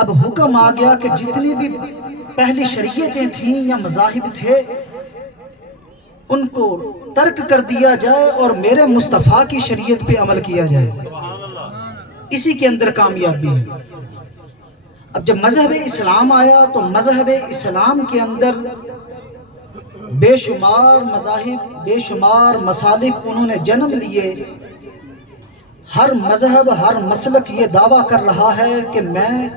اب حکم آ گیا کہ جتنی بھی پہلی شریعتیں تھیں یا مذاہب تھے ان کو ترک کر دیا جائے اور میرے مصطفیٰ کی شریعت پہ عمل کیا جائے. اسی کے اندر کامیابی ہے. اب جب مذہب اسلام آیا تو مذہب اسلام کے اندر بے شمار مذاہب، بے شمار مسالک انہوں نے جنم لیے. ہر مذہب، ہر مسلک یہ دعویٰ کر رہا ہے کہ میں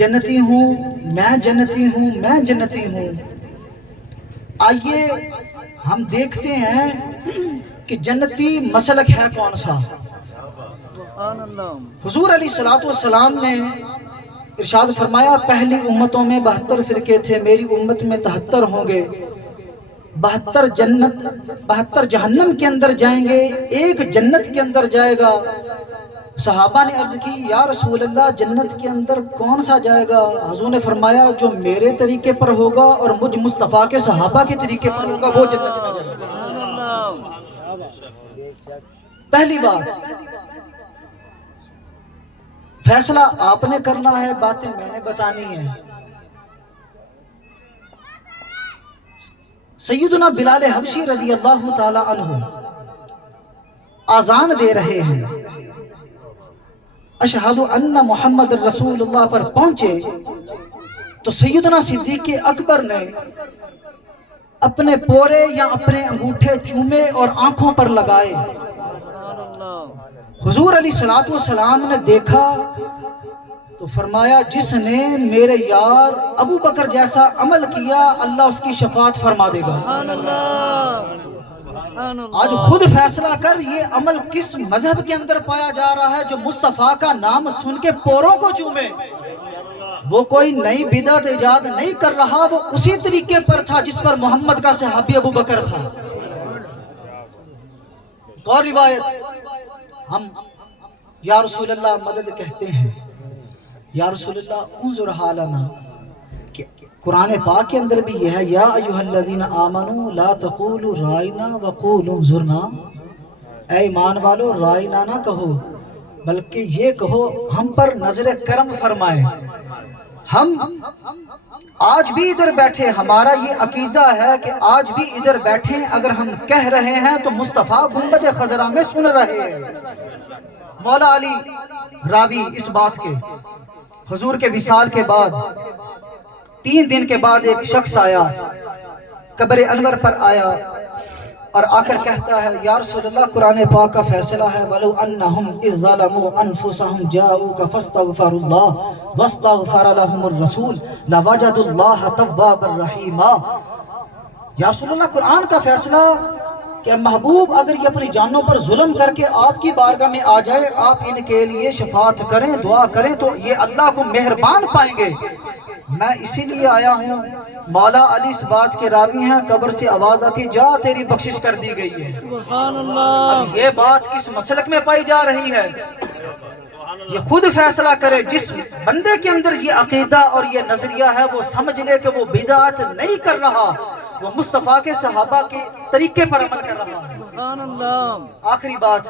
جنتی ہوں، میں جنتی ہوں، میں جنتی ہوں. آئیے ہم دیکھتے ہیں کہ جنتی مسلک ہے کون سا. حضور علیہ السلام نے ارشاد فرمایا پہلی امتوں میں 72 فرقے تھے، میری امت میں 73 ہوں گے. 72 جنت، 72 جہنم کے اندر جائیں گے، ایک جنت کے اندر جائے گا. صحابہ نے عرض کی یا رسول اللہ جنت کے اندر کون سا جائے گا؟ حضور نے فرمایا جو میرے طریقے پر ہوگا اور مجھ مصطفیٰ کے صحابہ کے طریقے پر ہوگا وہ جنت میں جائے گا. پہلی بات، فیصلہ آپ نے کرنا ہے، باتیں میں نے بتانی ہیں. سیدنا بلال حبشی رضی اللہ تعالی عنہ آذان دے رہے ہیں، اشہد ان محمد رسول اللہ پر پہنچے تو سیدنا صدیق اکبر نے اپنے پورے یا اپنے انگوٹھے چومے اور آنکھوں پر لگائے. حضور علیہ السلام نے دیکھا تو فرمایا جس نے میرے یار ابو بکر جیسا عمل کیا اللہ اس کی شفاعت فرما دے گا. آج خود فیصلہ کر یہ عمل کس مذہب کے اندر پایا جا رہا ہے جو مصطفیٰ کا نام سن کے پوروں کو چومے. وہ کوئی نئی بدعت ایجاد نہیں کر رہا، وہ اسی طریقے پر تھا جس پر محمد کا صحابی ابو بکر تھا. اور روایت ہم یا رسول اللہ مدد کہتے ہیں، یا رسول اللہ انظر حالنا. کہ قرآن پاک کے اندر بھی یہ ہے یا ایھا الذین آمنوا لا تقولوا رائنا وقولوا انظرنا. اے ایمان والو رائنا نہ کہو بلکہ یہ کہو ہم پر نظر کرم فرمائے. ہم آج بھی ادھر بیٹھے، ہمارا یہ عقیدہ ہے کہ آج بھی ادھر بیٹھے اگر ہم کہہ رہے ہیں تو مصطفیٰ گنبد خضرا میں سن رہے ہیں. مولا علی راوی اس بات کے حضور کے وصال کے بعد 3 دن کے بعد ایک شخص آیا، قبر انور پر آیا اور آ کر کہتا ہے یا رسول اللہ قرآن پاک کا فیصلہ ہے وَلَوْ أَنَّهُمْ إِذْ ظَلَمُوا أَنفُسَهُمْ جَاءُوكَ فَاسْتَغْفَرُوا اللَّهَ وَاسْتَغْفَرَ لَهُمُ الرَّسُولُ لَوَجَدُوا اللَّهَ تَوَّابًا رَحِيمًا. یا رسول اللہ قرآن کا فیصلہ کہ محبوب اگر یہ اپنی جانوں پر ظلم کر کے آپ کی بارگاہ میں آ جائے، آپ ان کے لیے شفاعت کریں، دعا کریں تو یہ اللہ کو مہربان پائیں گے. میں اسی لیے آیا ہوں. مولا علی اس بات کے راوی ہیں، قبر سے آواز آتی جا تیری بخشش کر دی گئی ہے. سبحان اللہ. اب یہ بات کس مسلک میں پائی جا رہی ہے؟ یہ خود فیصلہ کرے. جس بندے کے اندر یہ عقیدہ اور یہ نظریہ ہے وہ سمجھ لے کہ وہ بدعت نہیں کر رہا، وہ مصطفیٰ کے صحابہ کے طریقے پر عمل کر رہا ہے. سبحان اللہ. آخری بات،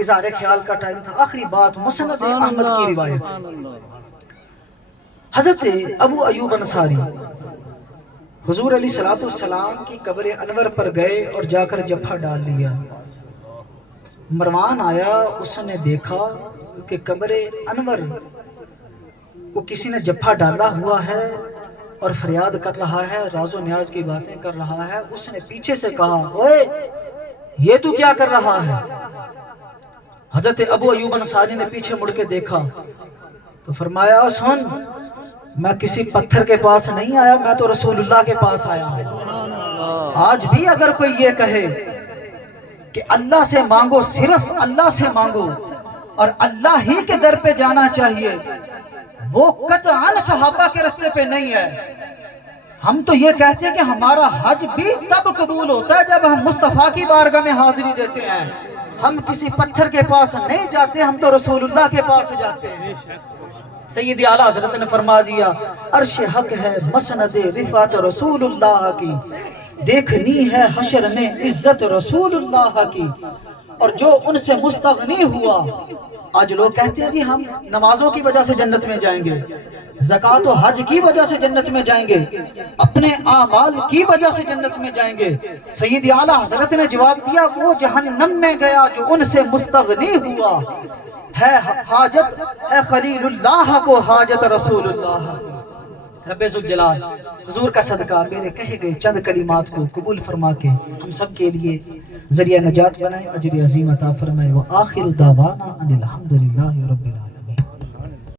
اظہار خیال کا ٹائم تھا، آخری بات مسند احمد کی روایت. سبحان اللہ. حضرت ابو ایوب انصاری حضور علیہ السلام کی قبر انور پر گئے اور جا کر جبہہ ڈال لیا. مروان آیا، اس نے دیکھا کہ قبر انور کو کسی نے جبہہ ڈالا ہوا ہے اور فریاد کر رہا ہے، راز و نیاز کی باتیں کر رہا ہے. اس نے پیچھے سے کہا اوئے یہ تو کیا کر رہا ہے؟ حضرت ابو ایوب انصاری نے پیچھے مڑ کے دیکھا تو فرمایا سن، میں کسی پتھر کے پاس نہیں آیا، میں تو رسول اللہ کے پاس آیا ہوں. آج بھی اگر کوئی یہ کہے کہ اللہ سے مانگو، صرف اللہ سے مانگو اور اللہ ہی کے در پہ جانا چاہیے، وہ قطعاً صحابہ کے رستے پہ نہیں ہے. ہم تو یہ کہتے ہیں کہ ہمارا حج بھی تب قبول ہوتا ہے جب ہم مصطفیٰ کی بارگاہ میں حاضری دیتے ہیں. ہم کسی پتھر کے پاس نہیں جاتے، ہم تو رسول اللہ کے پاس جاتے ہیں. سید اعلیٰ حضرت نے فرما دیا عرش حق ہے مسند رفعت رسول اللہ کی، دیکھنی ہے حشر میں عزت رسول اللہ کی. اور جو ان سے مستغنی ہوا آج لوگ کہتے ہیں جی ہم نمازوں کی وجہ سے جنت میں جائیں گے، زکوٰۃ و حج کی وجہ سے جنت میں جائیں گے، اپنے اعمال کی وجہ سے جنت میں جائیں گے۔ سید اعلیٰ حضرت نے جواب دیا وہ جہنم میں گیا جو ان سے مستغنی ہوا، ہے حاجت ہے خلیل اللہ کو حاجت رسول اللہ۔ رب ذوالجلال حضور کا صدقہ میرے کہے گئے چند کلمات کو قبول فرما کے ہم سب کے لیے ذریعہ نجات بنائے، اجر عظیم عطا فرمائے۔ وآخر دعوانا ان الحمدللہ رب العالمین۔